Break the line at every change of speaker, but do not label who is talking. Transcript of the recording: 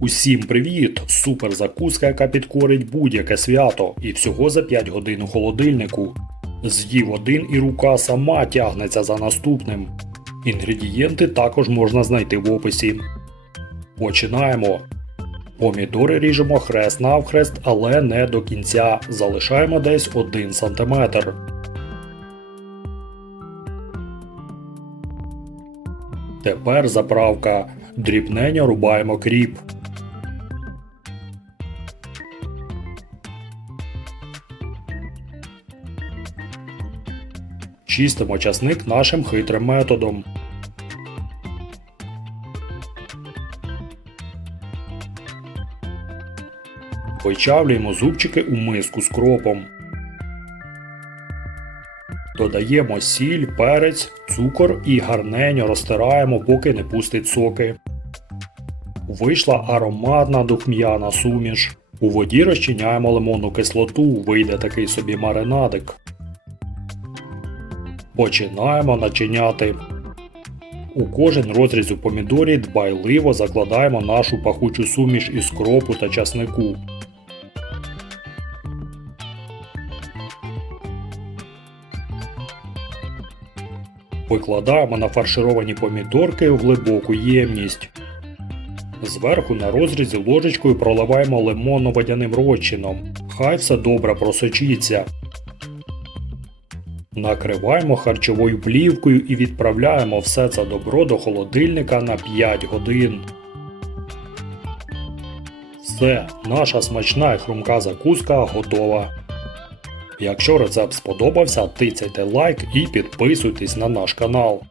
Усім привіт! Супер закуска, яка підкорить будь-яке свято, і всього за 5 годин у холодильнику. З'їв один і рука сама тягнеться за наступним. Інгредієнти також можна знайти в описі. Починаємо. Помідори ріжемо хрест навхрест, але не до кінця. Залишаємо десь 1 см. Тепер заправка. Дрібненьо рубаємо кріп. Чистимо часник нашим хитрим методом. Вичавлюємо зубчики у миску з кропом. Додаємо сіль, перець, цукор і гарненьо розтираємо, поки не пустить соки. Вийшла ароматна духм'яна суміш. У воді розчиняємо лимонну кислоту, вийде такий собі маринадик. Починаємо начиняти. У кожен розріз у помідорі дбайливо закладаємо нашу пахучу суміш із кропу та часнику. Викладаємо нафаршировані помідорки в глибоку ємність. Зверху на розрізі ложечкою проливаємо лимонно-водяним розчином. Хай все добре просочиться. Накриваємо харчовою плівкою і відправляємо все це добро до холодильника на 5 годин. Все, наша смачна і хрумка закуска готова. Якщо рецепт сподобався, тицяйте лайк і підписуйтесь на наш канал.